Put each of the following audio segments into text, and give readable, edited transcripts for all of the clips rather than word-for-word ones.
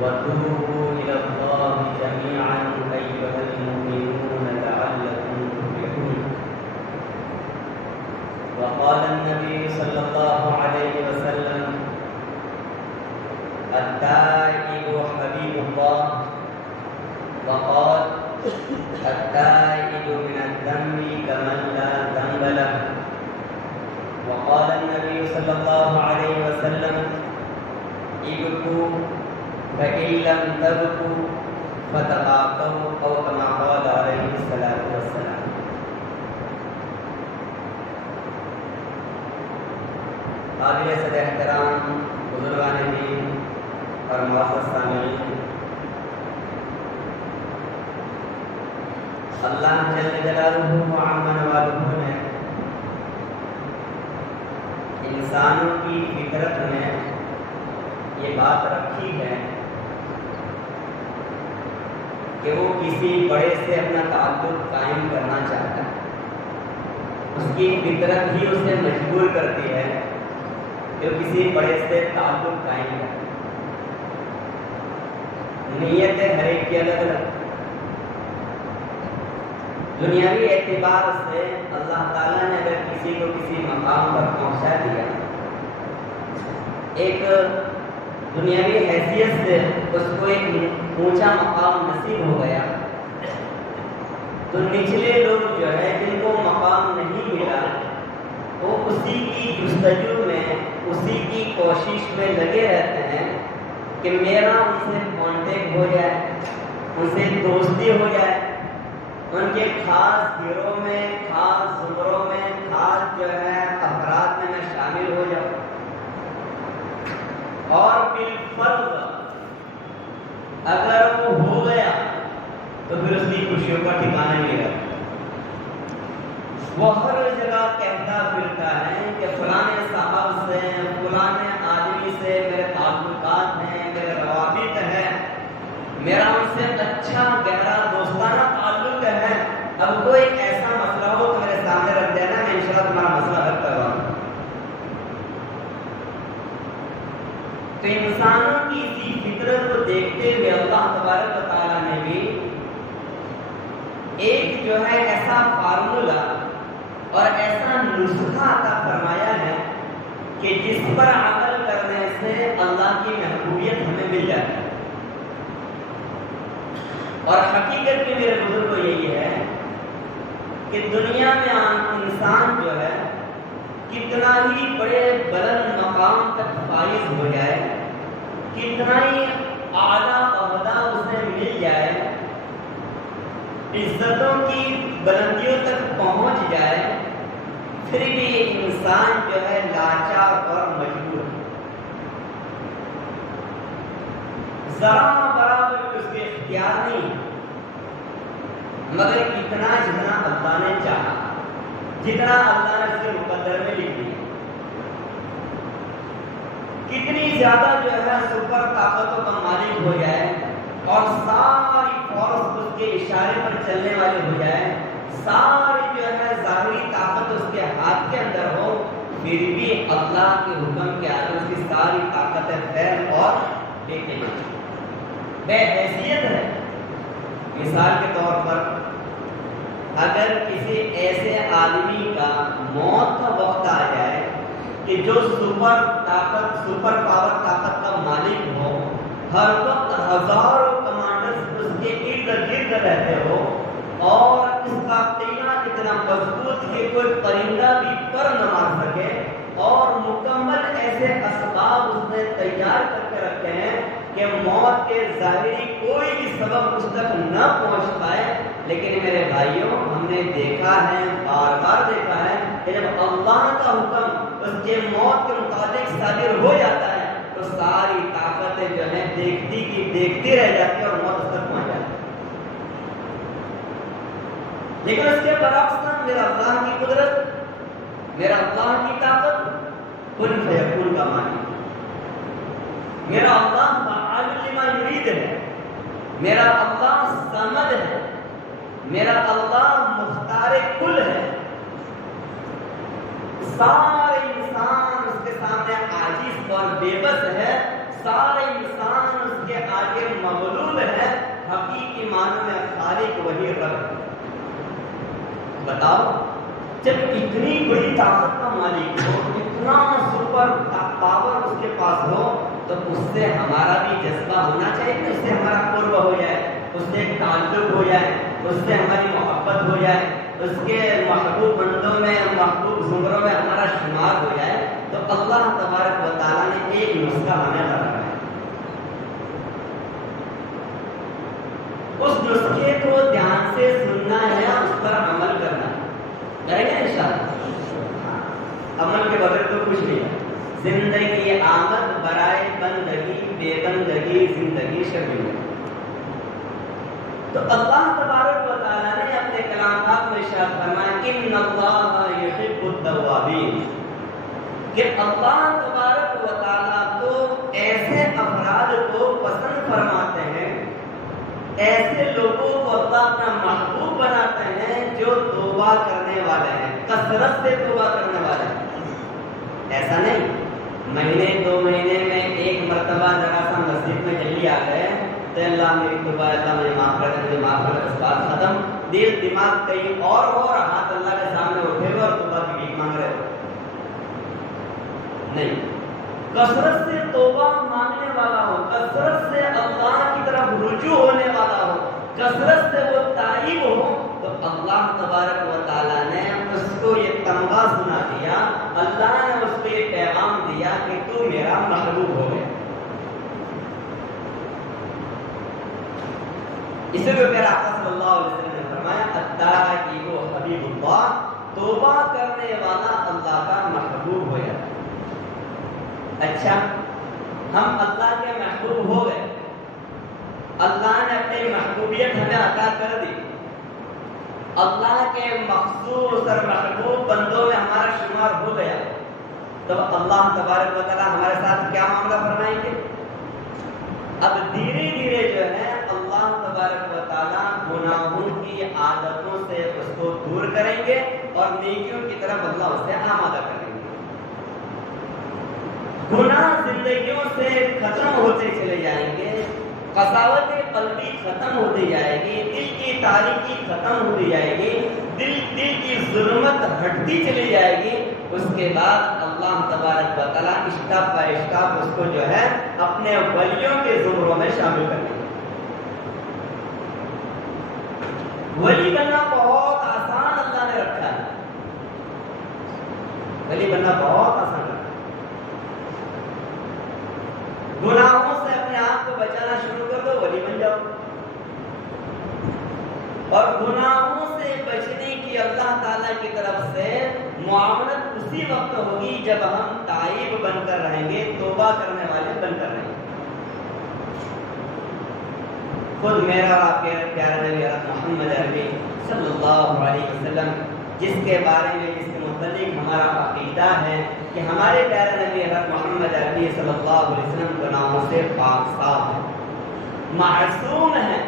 وتوبوا إلى الله جميعا أيها المؤمنون لعلكم تفلحون. وقال النبي صلى الله عليه وسلم: التائب حبيب الله. وقال: التائب من الذنب كمن لا ذنب له. وقال النبي صلى الله عليه وسلم: ابكوا فإن لم تبكوا فتباكوا، أو كما قال عليه الصلاة والسلام. قابل صدر احترام بزرگان دین اور معزز سامعین، اللہ جل جلالہ و عم نوالہ نے انسانوں کی فطرت میں یہ بات رکھی ہے کہ وہ کسی بڑے سے اپنا تعلق قائم کرنا چاہتا ہے. اس کی فطرت ہی اسے مجبور کرتی ہے کہ وہ کسی بڑے سے تعلق قائم کرے. نیتیں ہر ایک کی الگ الگ. دنیاوی اعتبار سے اللہ تعالیٰ نے اگر کسی کو کسی مقام پر پہنچا دیا، ایک دنیاوی حیثیت سے اس کو ایک اونچا مقام نصیب ہو گیا، تو نچلے لوگ جو ہے جن کو مقام نہیں ملا وہ اسی کی جستجو میں، اسی کی کوشش میں لگے رہتے ہیں کہ میرا ان سے کانٹیکٹ ہو جائے، ان سے دوستی ہو جائے، ان کے خاص گروہ میں، خاص زمروں میں، خاص جو ہے افراد میں شامل ہو جاؤں، اور بالفرض اگر وہ ہو گیا تو پھر اس کی خوشیوں کا ٹھکانا نہیں رہتا. وہ ہر جگہ کہتا پھرتا ہے کہ فلاں صاحب سے، فلاں آدمی سے میرے تعلقات ہیں، میرے روابط ہیں، میرا ان سے اچھا گہرا دوستانہ تعلق ہے. اب کوئی ایسا مسئلہ ہو تو میرے سامنے رکھ دینا، میں انشاءاللہ تمہارا مسئلہ حل کرواؤں. تو انسانوں کی اسی فطرت کو دیکھتے ہوئے اللہ تبارک و تعالیٰ نے بھی ایک جو ہے ایسا فارمولا اور ایسا نسخہ عطا فرمایا ہے کہ جس پر عمل کرنے سے اللہ کی محبوبیت ہمیں مل جاتی ہے. اور حقیقت میں میرے بزرگوں یہی ہے کہ دنیا میں انسان جو ہے کتنا ہی بڑے بلند مقام تک فائز ہو جائے، کتنا ہی اعلیٰ عہدہ اسے مل جائے، عزتوں کی بلندیوں تک پہنچ جائے، پھر بھی انسان جو ہے لاچار اور مجبور ہے. ذرا برابر اس کے اختیار نہیں، مگر اتنا جتنا اللہ نے چاہا، جتنا اللہ نے اس کے مقدر میں لکھ دیا. کتنی زیادہ جو ہے سپر طاقتوں کا مالک ہو جائے اور ساری فورس اس کے اشارے پر چلنے والی ہو جائے، ساری جو ہے ظاہری طاقت اس کے ہاتھ کے اندر ہو، پھر بھی اللہ کے حکم کے آگے اس کی ساری طاقتیں فیل اور بے حیثیت ہے. مثال کے طور پر اگر کسی ایسے آدمی کا موت کا وقت آ جائے کہ جو سپر پاور طاقت کا مالک ہو، ہر وقت ہزاروں کمانڈرز اس کے ارد گرد رہتے ہو، اور اس کا قلعہ اتنا مضبوط کہ کوئی پرندہ بھی پر نہ مار سکے، اور مکمل ایسے اسباب اس نے تیار کر کے رکھے ہیں کہ موت کے ظاہری کوئی بھی سبب اس تک نہ پہنچ پائے. لیکن میرے بھائیوں، ہم نے دیکھا ہے، بار بار دیکھا ہے کہ جب اللہ کا حکم اس کے موت کے مطابق صادر ہو جاتا ہے تو ساری طاقتیں جو ہیں دیکھتی کی دیکھتی رہ جاتی ہیں اور موت اس تک پہنچ جاتی ہے. لیکن اس کے برعکس میرا اللہ کی قدرت، میرا اللہ کی طاقت کن فیکون کا معنی. میرا اللہ فعال لما یرید ہے، میرا اللہ صمد ہے، میرا اللہ مختار کل ہے. سارے انسان اس کے سامنے عاجز اور بے بس ہے، سارے انسان اس کے کے مغلوب ہے، حقیقی معنی میں خالق وہی رب ہے۔ بتاؤ، جب اتنی بڑی طاقت کا مالک ہو، اتنا سپر پاور اس کے پاس ہو، تو اس سے ہمارا بھی جذبہ ہونا چاہیے کہ اس سے ہمارا قرب ہو جائے، اس سے ایک تعلق ہو جائے، اس سے ہماری محبت ہو جائے، اس کے محبوب بندوں میں، محبوب زمروں میں ہمارا شمار ہو جائے۔ تو اللہ تبارک و تعالیٰ نے ایک نسخہ ہمیں رکھا ہے، اس نسخے کو دھیان سے سننا ہے، اس پر عمل کرنا ہے۔ کریں گے انشاءاللہ؟ عمل کے بغیر تو کچھ نہیں ہے۔ زندگی آمد برائے بندگی، بے بندگی زندگی شرمندگی۔ تو اللہ تبارک و تعالیٰ نے اپنے کلام پاک میں ارشاد فرمایا ان اللہ یحب التوابین، کہ اللہ تبارک و تعالیٰ تو ایسے افراد کو پسند فرماتے ہیں، ایسے لوگوں کو اللہ اپنا محبوب بناتے ہیں جو توبہ کرنے والے ہیں، کثرت سے توبہ کرنے والے ہیں۔ ایسا نہیں مہینے 2 مہینے میں ایک مرتبہ ذرا سا مسجد میں جلدی آ گئے تو اللہ میری توبہ، اللہ مجھے معاف کر دے، مجھے معاف کر دے، اس بات ختم، دل دماغ کہیں اور ہو، ہاتھ اللہ کے سامنے اٹھے ہوئے اور توبہ کی بھیک مانگ رہے ہو۔ نہیں، کثرت سے توبہ مانگنے والا ہو، کثرت سے اللہ کی طرف رجوع ہونے والا ہو، کثرت سے وہ تائب ہو، تو اللہ تبارک و تعالیٰ نے اس کو یہ تمغہ سنا دیا، اللہ نے اس کو یہ پیغام دیا کہ تو میرا محبوب ہو گیا۔ اسی لیے میرا آقا صلی اللہ علیہ وسلم نے فرمایا التائب حبیب اللہ، توبہ کرنے والا اللہ کا محبوب ہو جاتا ہے۔ اچھا، ہم اللہ کے محبوب ہو گئے، اللہ نے اپنی محبوبیت ہمیں عطا کر دی، اللہ کے مخصوص اور محبوب بندوں میں ہمارا شمار ہو گیا، تو اللہ تبارک و تعالیٰ ہمارے ساتھ کیا معاملہ فرمائیں گے؟ اب دھیرے دھیرے جو ہے اللہ تبارک و تعالیٰ گناہوں کی عادتوں سے اس کو دور کریں گے اور نیکیوں کی طرف اللہ اسے آمادہ کریں گے۔ گناہ زندگیوں سے ختم ہوتے چلے جائیں گے، قساوت قلبی ختم ہوتی جائے گی، دل کی تاریکی ختم ہوتی جائے گی، دل کی ظلمت ہٹتی چلی جائے گی۔ اس کے بعد اللہ تبارک و تعالیٰ اسٹاپ بائی اسٹاپ اس کو جو ہے اپنے ولیوں کے زمروں میں شامل کر دیں گے۔ ولی بننا بہت آسان اللہ نے رکھا ہے، ولی بننا بہت آسان رکھا ہے۔ گناہوں سے اپنے آپ کو بچانا شروع کر دو، ولی بن جاؤ۔ اور گناہوں سے بچنے کی اللہ تعالیٰ کی طرف سے معاونت اسی وقت ہوگی جب ہم تائب بن کر رہیں گے، توبہ کرنے والے بن کر رہیں گے۔ خود میرا آپ کے پیارے نبی محمد عربی صلی اللہ علیہ وسلم، جس کے بارے میں، جس کے متعلق ہمارا عقیدہ ہے کہ ہمارے پیارے نبی محمد عربی صلی اللہ علیہ وسلم گناہوں سے پاک صاف ہے، معصوم ہے۔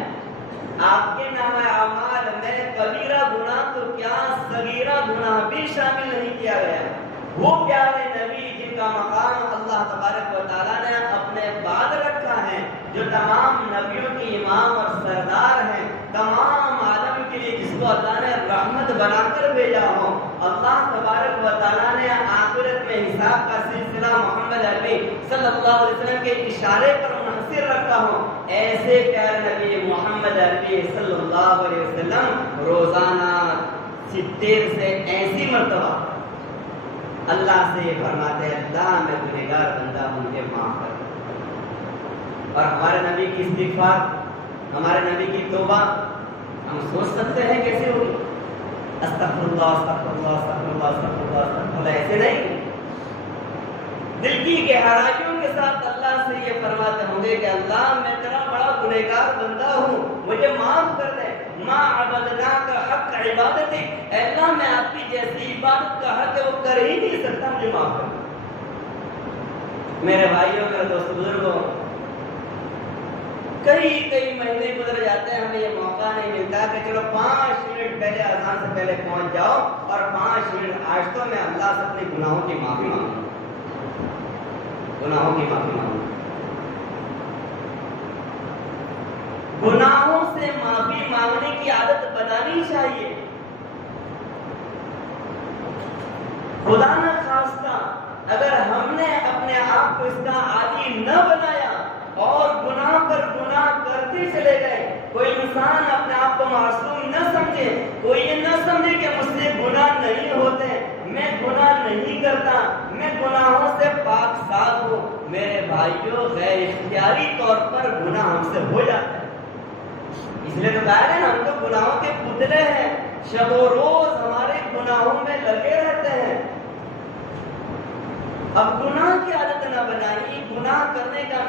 آپ کے نامہ اعمال میں کبیرہ گناہ تو کیا، صغیرہ گناہ بھی شامل نہیں کیا گیا۔ وہ پیارے نبی جن کا مقام اللہ تبارک و تعالیٰ نے اپنے بعد رکھا ہے، جو تمام نبیوں کی امام اور سردار ہیں، تمام عالم کے لیے جس کو اللہ نے رحمت بنا کر بھیجا ہو، اللہ تبارک و تعالیٰ نے آخرت میں حساب کا سلسلہ محمد عربی صلی اللہ علیہ وسلم کے اشارے پر منحصر رکھا ہو، ایسے پیارے نبی محمد عربی صلی اللہ علیہ وسلم روزانہ 70 سے 80 مرتبہ اللہ سے فرماتے ہیں اللہ میں گنہگار بندہ ہوں، مجھے معاف کر۔ اور ہمارے نبی کی استغفار، ہمارے نبی کی توبہ ہم سوچ سکتے ہیں کیسے ہوگی؟ استغفر اللہ استغفر اللہ استغفر اللہ استغفر اللہ استغفر اللہ، ایسے نہیں، دل کی گہرائیوں کے ساتھ اللہ سے یہ فرماتے ہوں گے کہ اللہ میں تیرا بڑا گنہگار بندہ ہوں، مجھے معاف کر دے۔ ما عبدناک حق عبادتی، اے اللہ میں آپ کی جیسی عبادت کا حق ہے وہ کر ہی نہیں سکتا، مجھے معاف کر دے۔ میرے بھائیوں، میرے دوست بزرگوں، کئی مہینے گزر جاتے ہیں، ہمیں یہ موقع نہیں ملتا کہ چلو 5 منٹ پہلے اذان سے پہلے پہنچ جاؤ اور 5 منٹ آج تو میں اللہ سے اپنے گناہوں کی معافی مانگوں، گناہوں کی معافی مانگوں۔ گناہوں سے معافی مانگنے کی عادت بنانی چاہیے. خدا نہ خواستہ اگر ہم نے اپنے آپ کو اس کا عادی نہ بنایا اور گناہ پر گناہ کرتے چلے گئے، کوئی انسان اپنے آپ کو معصوم نہ سمجھے، کوئی یہ نہ سمجھے کہ مجھ سے گناہ نہیں ہوتے، میں گناہ نہیں کرتا، میں گناہوں سے پاک صاف ہوں. میرے بھائیوں، غیر اختیاری طور پر گناہ ہم سے ہو جاتا ہے. اس لیے تو کہا ہے نا، ہم تو گناہوں کے پتلے ہیں، شب و روز ہمارے گناہوں میں لگے رہتے ہیں. اب گناہ کی عادت نہ بنائی، گناہ کرنے کا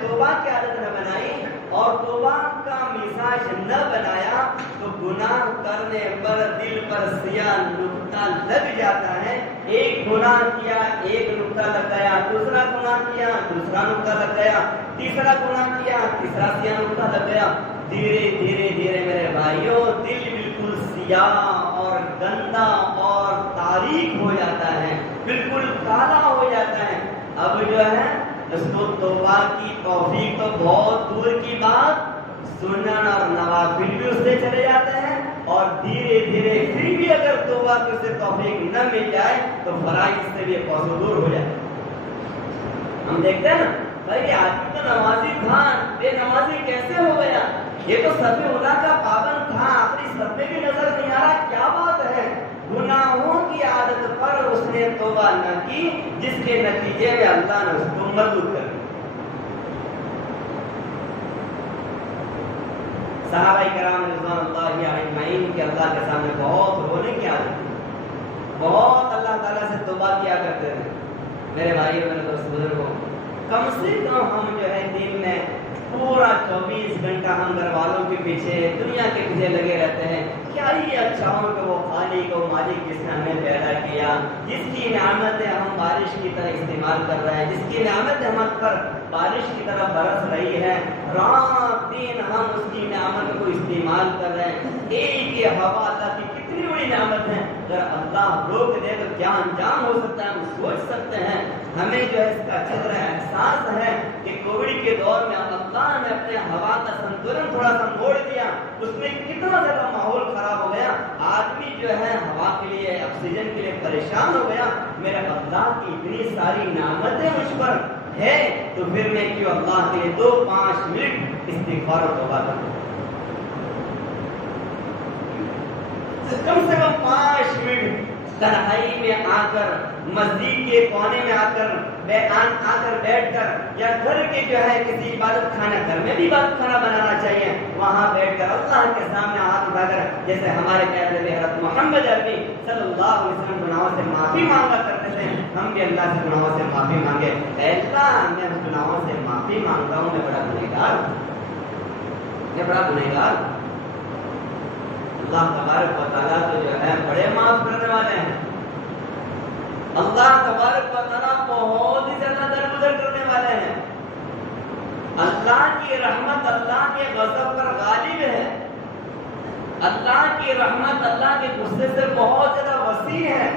توبہ کی عادت نہ بنائی اور توبہ کا مزاج نہ بنایا تو گناہ کرنے پر دل پر سیاہ نقطہ لگ جاتا ہے. ایک گناہ کیا، ایک نقطہ لگ گیا، دوسرا گناہ کیا، دوسرا نقطہ لگ گیا، تیسرا گناہ کیا، تیسرا سیاہ نقطہ لگ گیا. دھیرے دھیرے دھیرے میرے بھائیوں دل بالکل سیاہ اور گندا اور تاریک ہو جاتا ہے، بالکل کالا ہو جاتا ہے. اب جو ہے اس کو توبہ کی توفیق تو بہت دور کی بات، سنن اور نوافل بھی اس سے چلے جاتے ہیں اور دھیرے دھیرے پھر بھی اگر توبہ کی اسے توفیق نہ مل جائے تو فرائض سے بھی کوسوں دور ہو جائے. ہم دیکھتے ہیں نا بھائی، آدمی تو نمازی تھا، بے نمازی کیسے ہو گیا؟ یہ تو صف اولیٰ کا پابند تھا، آخری صف میں بھی نظر نہیں آ رہا، کیا بات ہے؟ گناہوں کی عادت پر اس نے توبہ نہ کی، جس کے نتیجے میں اللہ نے اس کو مردود کر دیا. صحابہ کرام رضوان اللہ علیہم اجمعین کے اللہ کے سامنے بہت رونے کی عادت تھی، بہت اللہ تعالیٰ سے توبہ کیا کرتے تھے. میرے بھائیوں، میرے دوست بزرگوں، کم سے کم ہم جو ہے دن میں پورا 24 گھنٹہ ہم گھر والوں کے پیچھے، دنیا کے پیچھے لگے رہتے ہیں. کیا ہی اچھا ہو کہ وہ خالق و مالک جس نے ہمیں پیدا کیا، جس کی نعمتیں ہم بارش کی طرح استعمال کر رہے ہیں، جس کی نعمتیں ہم پر بارش کی طرح برس رہی ہے، رات دن ہم اس کی نعمت کو استعمال کر رہے ہیں. ایک یہ ہوا اللہ کی کتنی بڑی نعمت ہے، اگر اللہ روک دے تو کیا انجام ہو سکتا ہے ہم سوچ سکتے ہیں. ہمیں جو ہے اس کا اچھی طرح احساس ہے کہ کووڈ کے دور میں اللہ نے اپنے ہوا کا سنتولن تھوڑا سا موڑ دیا، اس میں کتنا زیادہ ماحول خراب ہو گیا، آدمی جو ہے ہوا کے لیے، آکسیجن کے لیے پریشان ہو گیا. میرے اللہ کی اتنی ساری نعمتیں مجھ پر ہے تو پھر میں کیوں اللہ کے لیے 2-5 منٹ استغفار و توبہ کروں؟ کم سے کم 5 منٹ تنہائی میں آ کر، مسجد کے کونے میں آ کر بیٹھ کر، یا گھر کے جو ہے کسی عبادت خانہ، گھر میں بھی عبادت خانہ بنانا چاہیے، وہاں بیٹھ کر اللہ کے سامنے ہاتھ اٹھا کر، جیسے ہمارے پیارے نبی حضرت محمد عربی صلی اللہ علیہ وسلم گناہوں سے معافی مانگا کرتے تھے، ہم بھی اللہ سے گناہوں سے معافی مانگے. اے اللہ، میں ان گناہوں سے معافی مانگتا ہوں، میں بڑا گنہگار ہوں، میں بڑا گنہگار ہوں. اللہ تبارک و تعالیٰ تو جو ہے بڑے معاف کرنے والے ہیں. اللہ تبارک و تعالیٰ بہت ہی زیادہ درگزر کرنے والے ہیں. اللہ کی رحمت اللہ کے غضب پر غالب ہے. اللہ کی رحمت اللہ کے غصے سے بہت زیادہ وسیع ہے.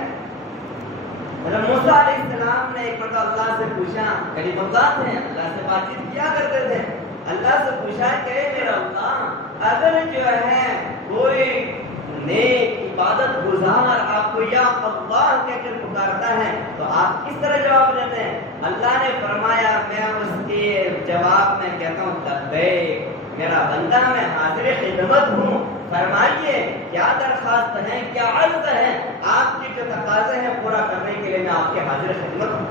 موسیٰ علیہ السلام نے ایک مرتبہ اللہ سے پوچھا، کلیم اللہ تھے، اللہ سے بات چیت کیا کرتے تھے، اللہ سے پوچھا کہ میرا اللہ، اگر جو ہے کوئی نیک عبادت گزار آپ کو یا اللہ کہہ کر پکارتا ہے تو آپ کس طرح جواب دیتے ہیں؟ اللہ نے فرمایا، میں اس کے جواب میں کہتا ہوں لبیک، میرا بندہ میں حاضر خدمت ہوں، فرمائیے کیا درخواست ہے، کیا عرض ہے، آپ کی جو تقاضے ہیں پورا کرنے کے لیے میں آپ کے حاضر خدمت ہوں.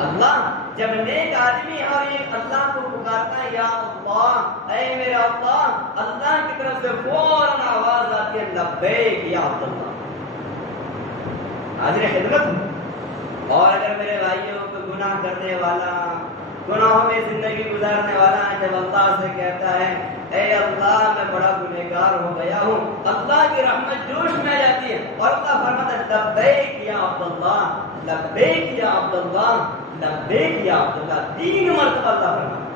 اللہ جب نیک آدمی اور ایک اللہ کو پکارتا ہے یا اللہ، اے میرا اللہ، اللہ کی طرف سے فوراً آواز آتی ہے لبیک یا عبداللہ، حاضر خدمت ہوں. اور اگر میرے بھائیوں کو گناہ کرنے والا، گناہوں میں زندگی گزارنے والا جب اللہ سے کہتا ہے اے اللہ میں بڑا گنہگار ہو گیا ہوں، اللہ کی رحمت جوش میں آ جاتی ہے اور اللہ فرماتا ہے لبیک یا عبداللہ، لبیک یا عبداللہ، لبیک یا عبداللہ، 3 مرتبہ اللہ فرماتا.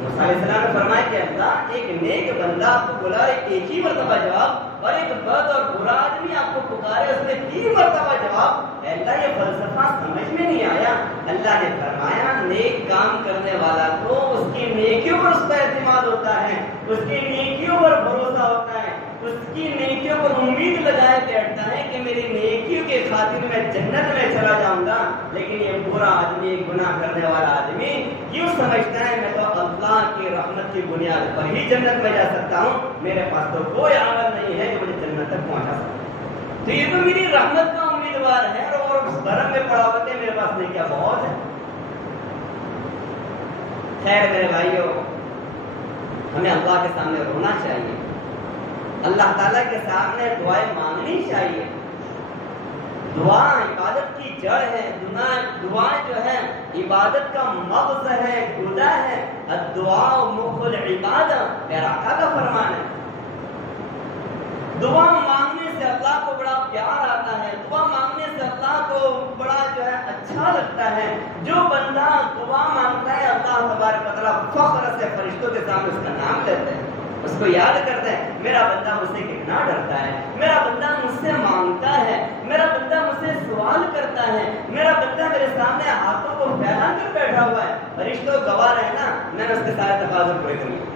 موسیٰ علیہ السلام نے فرمایا کہ اللہ ایک نیک بندہ آپ کو بلائے ایک ہی مرتبہ جواب، اور ایک بد اور برا آدمی آپ کو پکارے اس نے 3 مرتبہ جواب. اے اللہ یہ فلسفہ سمجھ میں نہیں آیا. اللہ نے فرمایا نیک کام کرنے والا تو اس کی نیکیوں پر اس کا اعتماد ہوتا ہے، اس کی نیکیوں پر بھروسہ ہوتا ہے، اس کی نیکیوں پر امید لگائے بیٹھتا ہے کہ میری نیکیوں کے خاطر میں جنت میں چلا جاؤں گا۔ لیکن یہ برا آدمی، گناہ کرنے والا آدمی یوں سمجھتا ہے میں تو اللہ کی رحمت کی بنیاد پر ہی جنت میں جا سکتا ہوں، میرے پاس تو کوئی عمل نہیں ہے جو مجھے جنت تک پہنچا سکتا، تو یہ تو میری رحمت کا امیدوار ہے اور اس بھرم میں پڑا ہوتے میرے پاس نہیں کیا بہت ہے۔ خیر میرے بھائیوں، ہمیں اللہ کے سامنے رونا چاہیے، اللہ تعالیٰ کے سامنے دعائیں مانگنی چاہیے۔ دعا عبادت کی جڑ ہے، دعا جو ہے عبادت کا مغز ہے، غذا ہے۔ الدعاء مخ العبادہ، میرا آقا کا فرمان ہے۔ دعا مانگنے سے اللہ کو بڑا پیار آتا ہے، دعا مانگنے سے اللہ کو بڑا جو ہے اچھا لگتا ہے۔ جو بندہ دعا مانگتا ہے اللہ تبارک و تعالیٰ فخر سے فرشتوں کے سامنے اس کا نام لیتے ہیں، اس کو یاد کرتے ہیں، میرا بندہ مجھ سے کتنا ڈرتا ہے، میرا بندہ مجھ سے مانگتا ہے، میرا بندہ مجھ سے سوال کرتا ہے، میرا بندہ میرے سامنے ہاتھوں کو پھیلا کر بیٹھا ہوا ہے، فرشتوں گواہ رہے نا، میں نے اس کے سارے تقاضے پورے کر لیے۔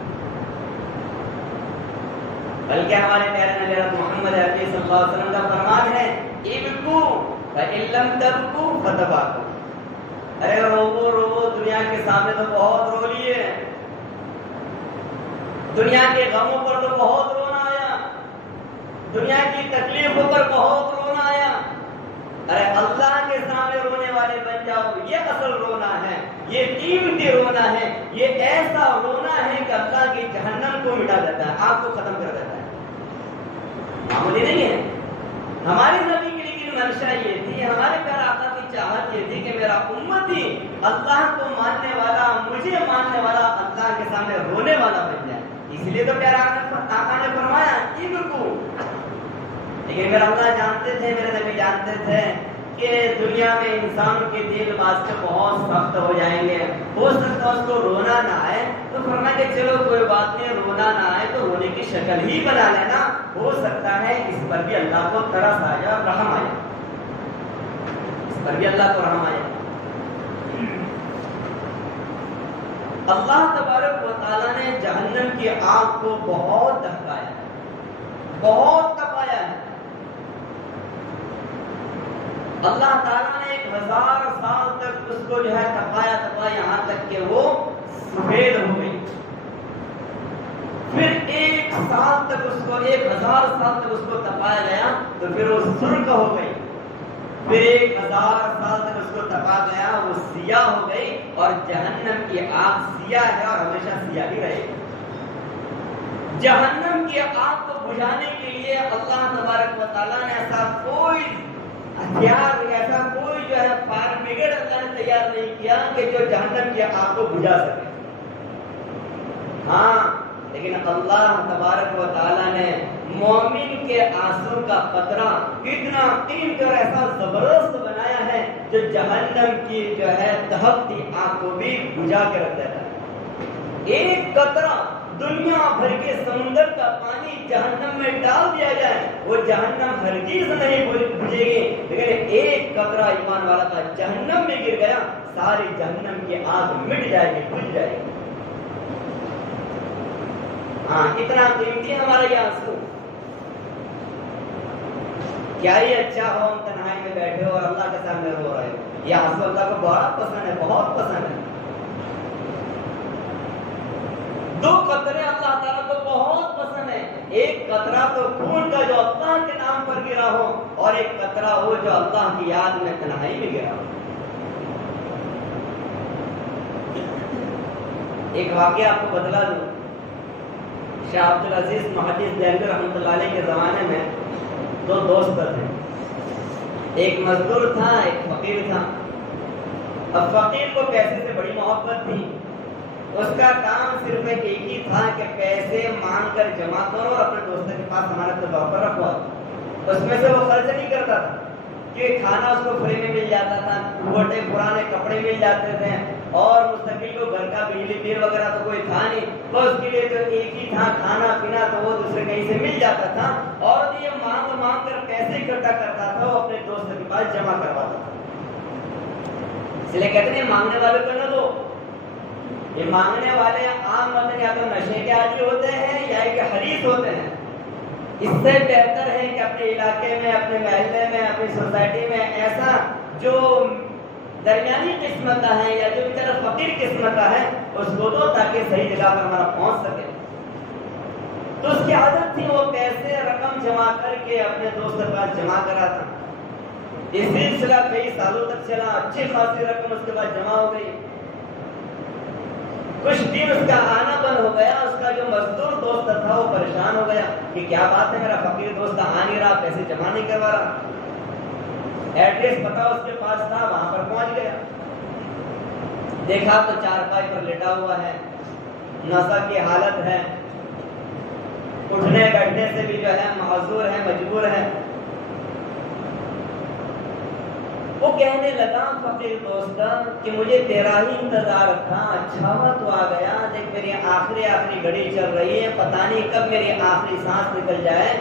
بلکہ ہمارے پیارے نبی محمد عربی صلی اللہ علیہ وسلم کا فرمان ہے ابکو فإن لم تبکو فتباکو، ارے رو رو، دنیا کے سامنے تو بہت رو لیے، دنیا کے غموں پر تو بہت رونا آیا، دنیا کی تکلیفوں پر بہت رونا آیا، ارے اللہ کے سامنے رونے والے بن جاؤ، یہ اصل رونا ہے، یہ قیمتی رونا ہے، یہ ایسا رونا ہے کہ اللہ کی جہنم کو مٹا دیتا ہے، آگ کو ختم کر دیتا ہے، معمولی نہیں ہے۔ ہمارے نبی کی لیکن منشا یہ تھی، ہمارے پیارے آقا کی چاہت یہ تھی کہ میرا امتی اللہ کو ماننے والا، مجھے ماننے والا، اللہ کے سامنے رونے والا بن جائے، اس لیے تو پیارے آقا نے فرمایا ابکو۔ لیکن میرا اللہ جانتے تھے، میرے نبی جانتے تھے کہ دنیا میں انسان کے دل واسطے بہت سخت ہو جائیں گے، ہو سکتا ہے اس کو رونا نہ آئے، تو فرمایا کہ چلو کوئی بات نہیں، رونا نہ آئے تو رونے کی شکل ہی بنا لینا، ہو سکتا ہے اس پر بھی اللہ کو ترس آ جائے، رحم آ جائے، اس پر بھی اللہ کو رحم آ جائے۔ اللہ تبارک و تعالیٰ نے جہنم کی آگ کو بہت دہکایا، بہت تپایا ہے۔ اللہ تعالیٰ نے 1000 سال تک اس کو جو ہے تپایا یہاں تک کہ وہ سفید ہو گئی، پھر 1 سال تک اس کو 1000 سال تک اس کو تپایا گیا تو پھر وہ سرخ ہو گئی، پھر 1000 سال تک اس کو تپا گیا وہ سیاہ ہو گئی، اور جہنم کی آگ سیاہ ہے اور ہمیشہ سیاہ ہی رہے گی۔ جہنم کی آگ کو بجھانے کے لیے اللہ تبارک و تعالیٰ نے ایسا کوئی ہتھیار، ایسا کوئی جو ہے فائر بریگیڈ اللہ نے تیار نہیں کیا کہ جو جہنم کی آگ کو بجھا سکے۔ ہاں لیکن اللہ تبارک و تعالیٰ نے مومن کے آنسو کا قطرہ اتنا قیمتی اور ایسا زبردست بنایا ہے جو جہنم کی جو ہے دہکتی آگ کو بھی بجھا کے رکھ دیتا ہے۔ ایک قطرہ دنیا بھر کے سمندر کا پانی جہنم میں ڈال دیا جائے وہ جہنم ہرگز نہیں بجھے گی، لیکن ایک قطرہ ایمان والا کا جہنم میں گر گیا ساری جہنم کی آگ مٹ جائے گی، بجھ جائے گی۔ ہاں اتنا قیمتی ہمارا یہ آنسو، کیا ہی اچھا ہو ہم تنہائی میں بیٹھے ہو اور اللہ کے سامنے رو رہے ہو، یہ آنسو اللہ کو بڑا پسند ہے، بہت پسند ہے۔ 2 قطرے اللہ تعالیٰ کو بہت پسند ہے، ایک قطرہ تو خون کا جو اللہ کے نام پر گرا ہو، اور ایک قطرہ ہو جو اللہ کی یاد میں تنہائی میں گرا ہو۔ ایک واقعہ آپ کو بتلا دوں، شاہ عبدالعزیز محدث دہلوی رحمۃ اللہ علیہ کے زمانے میں 2 دوست تھے، ایک مزدور تھا، ایک فقیر تھا۔ اب فقیر کو پیسے سے بڑی محبت تھی، اس کا کام صرف ایک ہی تھا کہ پیسے مانگ کر جمع کرو اور اپنے دوستوں کے پاس امانت کے طور پر رکھو، اس میں سے وہ خرچ نہیں کرتا تھا کہ کھانا اس کو فری میں مل جاتا تھا، موٹے پرانے کپڑے مل جاتے تھے، اور مستقل کو گھر کا بجلی بل وغیرہ تو کوئی تھا نہیں، تو اس کے لیے تو ایک ہی تھا کھانا پینا، تو وہ دوسرے کہیں سے مل جاتا تھا، اور یہ مانگ مانگ کر پیسے اکٹھا کرتا تھا، وہ اپنے دوست کے پاس جمع کرواتا تھا۔ اس لیے کہتے ہیں مانگنے والوں کو نہ دو. یہ مانگنے والے عام مطلب یا تو نشے کے عادی ہوتے ہیں یا کہ حریص ہوتے ہیں. اس سے بہتر ہے کہ اپنے علاقے میں، اپنے محلے میں، اپنی سوسائٹی میں ایسا جو درمیانی قسمت کا ہے یا جو بیچارہ فقیر قسمت کا ہے اس کو دو تاکہ صحیح جگہ پر ہمارا پہنچ سکے. تو اس کی عادت تھی وہ پیسے رقم جمع کر کے اپنے دوست کے پاس جمع کرا تھا. یہ سلسلہ کئی سالوں تک چلا، اچھی خاصی رقم اس کے بعد جمع ہو گئی. کچھ دن اس کا آنا بند ہو گیا. اس کا جو مزدور دوست تھا وہ پریشان ہو گیا کہ کیا بات ہے، میرا فقیر دوست آ نہیں رہا، پیسے جمع نہیں کروا رہا. ایڈریس پتا اس کے پاس تھا، وہاں پر پہنچ گیا. دیکھا تو چارپائی پر لیٹا ہوا ہے، نشہ کی حالت ہے، اٹھنے بیٹھنے سے بھی جو ہے معذور ہے، مجبور ہے. وہ کہنے لگا فقیر دوست کہ مجھے تیرا ہی انتظار تھا، اچھا ہوا تو آ گیا. دیکھ میری آخری گھڑی چل رہی ہے، پتہ نہیں کب میری آخری سانس نکل جائے.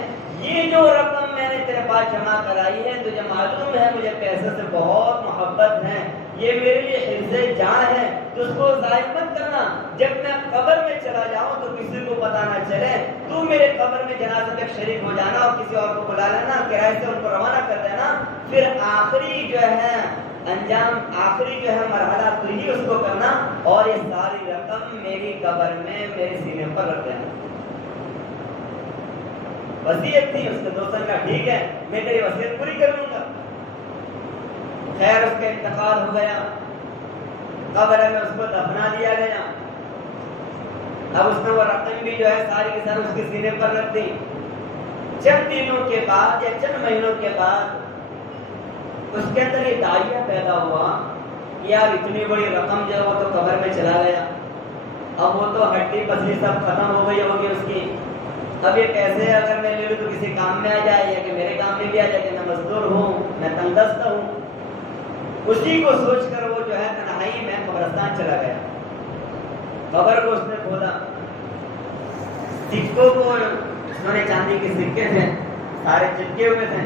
یہ جو رقم میں نے تیرے پاس جمع کرائی ہے، تجھے معلوم ہے مجھے پیسے سے بہت محبت ہے، یہ میرے لیے حفظ جان ہے، تو اس کو ضائع مت کرنا. جب میں قبر میں چلا جاؤں تو کسی کو پتہ نہ چلے. تو میرے قبر میں جنازے تک شریک ہو جانا اور کسی اور کو بلا لینا، کرائے سے ان کو روانہ کر دینا. پھر آخری جو ہے انجام، آخری جو ہے مرحلہ تو ہی اس کو کرنا، اور یہ ساری رقم میری قبر میں میرے سینے پر رکھ دینا. وصیت تھی اس کے دوستوں کا، ٹھیک ہے میں تیری وصیت پوری کر لوں گا. خیر اس کا انتقال ہو گیا، قبر میں اس کو دفنا دیا گیا. اب اس نے وہ رقم بھی جو ہے ساری کی ساری اس کے سینے پر رکھ دی. چند دنوں کے بعد یا چند مہینوں کے بعد اس کے اندر یہ داعیہ پیدا ہوا، یار اتنی بڑی رقم جو ہے وہ تو قبر میں چلا گیا، اب وہ تو ہڈی پسلی سب ختم ہو گئی ہوگی اس کی. اب یہ پیسے اگر میں لے لوں تو کسی کام میں آ جائے یا کہ میرے کام میں بھی آ جائے کہ میں مزدور ہوں، میں تنگ دست ہوں. اسی کو سوچ کر وہ جو ہے تنہائی میں قبرستان چلا گیا. قبر کو اس نے کھولا، سکوں کو، سونے چاندی کے سکے تھے سارے چپکے ہوئے تھے.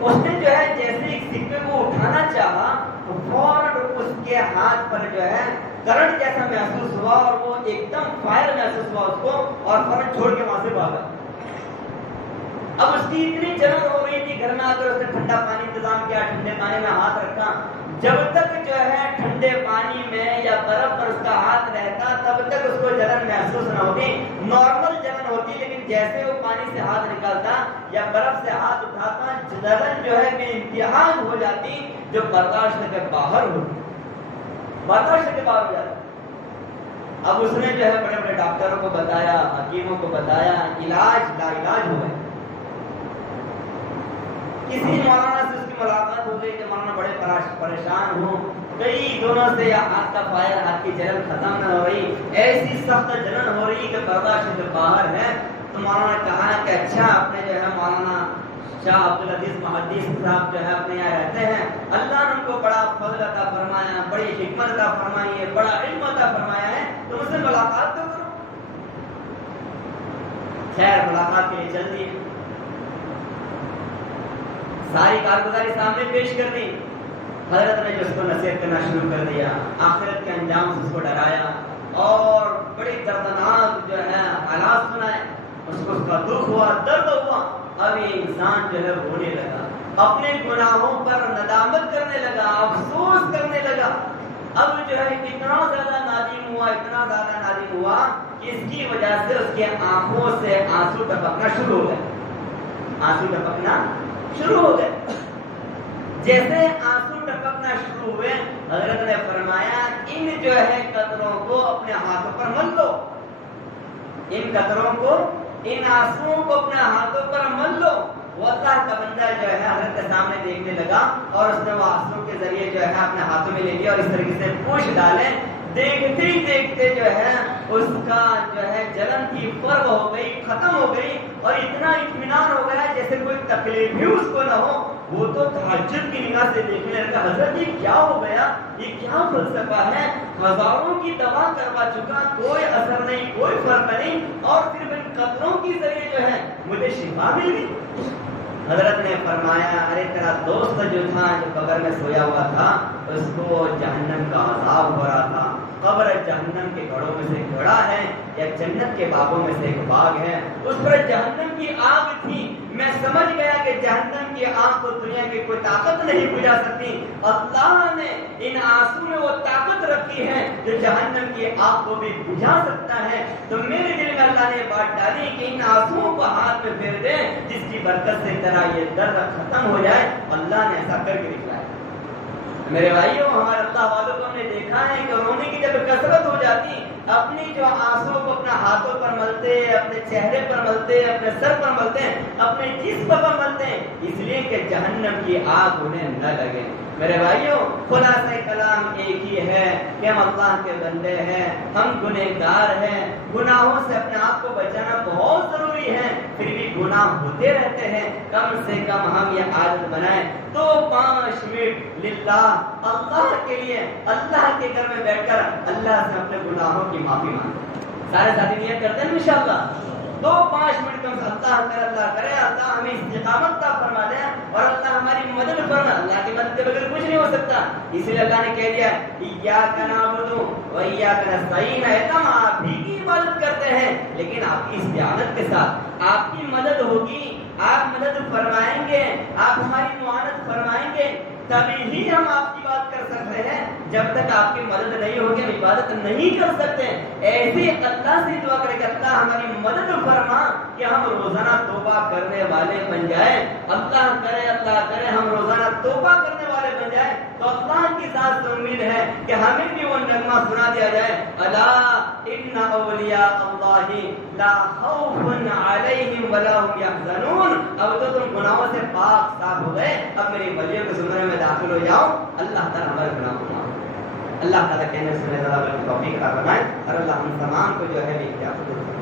اس نے جو ہے جیسے ایک سکے کو اٹھانا چاہا تو فوراً اس کے ہاتھ پر جو ہے کرنٹ جیسا محسوس ہوا اور وہ ایک دم فائر محسوس ہوا اس کو، اور فوراً چھوڑ کے وہاں سے بھاگا. اب اس کی اتنی جلن ہو رہی تھی، گھر میں آ کر اس نے ٹھنڈا پانی انتظام کیا، ٹھنڈے پانی میں ہاتھ رکھا. جب تک جو ہے ٹھنڈے پانی میں یا برف پر اس کا ہاتھ رہتا تب تک اس کو جلن محسوس نہ ہوتی، نارمل جلن ہوتی. لیکن جیسے وہ پانی سے ہاتھ نکالتا یا برف سے ہاتھ اٹھاتا، جلن جو ہے بے انتہا ہو جاتی، جو برداشت کے باہر ہوتی، برداشت کے باہر ہو جاتی. اب اس نے جو ہے بڑے بڑے ڈاکٹروں کو بتایا، حکیموں کو بتایا، علاج لا علاج ہو گئے. کسی مولانا سے اس کی ملاقات ہو گئی کہ مولانا بڑے پریشان ہوں، کئی دنوں سے یہ ہاتھ کا فائر، ہاتھ کی جلن ختم نہ ہو رہی، ایسی سخت جلن ہو رہی کہ برداشت کے باہر ہے. تو مولانا نے کہا کہ اچھا اپنے جو ہے مولانا شاہ عبدالعزیز محدث صاحب جو ہے اپنے یہاں رہتے ہیں، اللہ نے ان کو بڑا فضل عطا فرمایا، بڑی حکمت عطا فرمائی ہے، بڑا علم عطا فرمایا ہے، تم اس سے ملاقات تو کرو. خیر ملاقات کے لیے چل دی، ساری کارگزاری سامنے پیش کر دی. حضرت نے جو اس کو نصیحت کرنا شروع کر دیا، آخرت کے انجام سے اس کو ڈرایا اور بڑی دردناک جو ہے حالات سنائے. اس کو اس کا دکھ ہوا، درد ہوا. اب یہ انسان جو ہے رونے لگا، اپنے گناہوں پر ندامت کرنے لگا، افسوس کرنے لگا. اب جو ہے اتنا زیادہ نادم ہوا، اتنا زیادہ نادم ہوا کہ اس کی وجہ سے اس کے آنکھوں سے آنسو ٹپکنا شروع ہو گئے. آنسو ٹپکنا شروع ہو گئے. جیسے آنسو ٹپکنا شروع ہوئے، حضرت نے فرمایا ان جو ہے قطروں کو اپنے ہاتھوں پر مل لو، ان قطروں کو، ان آنسوؤں کو اپنے ہاتھوں پر مل لو. وہ اللہ کا بندہ جو ہے حضرت کے سامنے دیکھنے لگا اور اس نے وہ آنسو کے ذریعے جو ہے اپنے ہاتھوں میں لے لیا اور اس طریقے سے پوچھ ڈالے. دیکھتے ہی دیکھتے جو ہے اس کا جو ہے جلن کی فرق ہو گئی، ختم ہو گئی، اور اتنا اطمینان ہو گیا جیسے کوئی تکلیف بھی اس کو نہ ہو. وہ تو تہجد کی نگاہ سے دیکھنے لگا، حضرت یہ کیا ہو گیا، یہ کیا فلسفہ ہے، ہزاروں کی دوا کروا چکا، کوئی اثر نہیں، کوئی فرق نہیں، اور صرف ان قطروں کے ذریعے جو ہے مجھے شفا مل گئی. حضرت نے فرمایا ارے تیرا دوست جو تھا جو قبر میں سویا ہوا تھا اس کو جہنم کا عذاب ہو رہا تھا. قبر جہنم کے گڑھوں میں سے گڑھا ہے یا جنت کے باغوں میں سے ایک باغ ہے, اس پر جہنم کی آگ تھی. میں سمجھ گیا کہ جہنم کی آگ کو دنیا کی کوئی طاقت نہیں بجھا سکتی. اللہ نے ان آنسو میں وہ طاقت رکھی ہے جو جہنم کی آگ کو بھی بجھا سکتا ہے. تو میرے دل میں اللہ نے بات ڈالی کہ ان آنسوؤں کو ہاتھ میں پھیر دیں جس کی برکت سے تیرا یہ درد ختم ہو جائے. اللہ نے ایسا کر کے دکھایا. میرے بھائیوں, ہمارے اللہ والوں کو ہم نے دیکھا ہے کہ رونے کی جب کثرت ہو جاتی, اپنی جو آنسو کو اپنا ہاتھوں پر ملتے, اپنے چہرے پر ملتے, اپنے سر پر ملتے, اپنے جسم پر ملتے ہیں, اس لیے کہ جہنم کی آگ انہیں نہ لگے. میرے بھائیوں, خلاصہ کلام ایک ہی ہے کہ ہم اللہ کے بندے ہیں, ہم گنہگار ہیں, گناہوں سے اپنے آپ کو بچانا بہت ضروری ہے. پھر بھی گناہ ہوتے رہتے ہیں, کم سے کم ہم یہ عادت بنائیں تو 5 منٹ للہ, اللہ کے لیے, اللہ کے گھر میں بیٹھ کر اللہ سے اپنے گناہوں کی معافی مانگیں. سارے ساتھی نیت کرتے ہیں انشاءاللہ. 5 منٹ کم اللہ کرے, اللہ ہمیں استقامت عطا فرما دے اور اللہ ہماری مدد فرما. اللہ کی مدد کے بغیر کچھ نہیں ہو سکتا. اس لیے اللہ نے کہہ دیا ایاک نعبد و ایاک نستعین, ہم آپ ہی کی عبادت کرتے ہیں لیکن آپ کی استعانت کے ساتھ. آپ کی مدد ہوگی, آپ مدد فرمائیں گے, آپ ہماری معاونت فرمائیں گے, تبھی ہی ہم آپ کی بات کر سکتے ہیں. جب تک آپ کی مدد نہیں ہوگی ہم عبادت نہیں کر سکتے. ایسے اللہ سے دعا کرے کہ اللہ ہماری مدد فرما کہ ہم روزانہ توبہ کرنے والے بن جائیں. اللہ کرے ہم روزانہ توبہ کرنے والے بن جائیں. تو اللہ کی ذات سے امید ہے کہ ہمیں بھی وہ نغمہ سنا دیا جائے, الا ان اولیاء اللہ لا خوف علیہم ولا هم يحزنون. اب تو تم گناہوں سے پاک صاف ہو گئے, اب میری ولیوں کے زمرے میں داخل ہو جاؤ. اللہ تعالیٰ ہمارے گناہ کو معاف کرے. اللہ تعالیٰ کہنے سے توفیق عطا فرمائے اور اللہ ہم تمام کو جو ہے بھی اختیار فرمائے.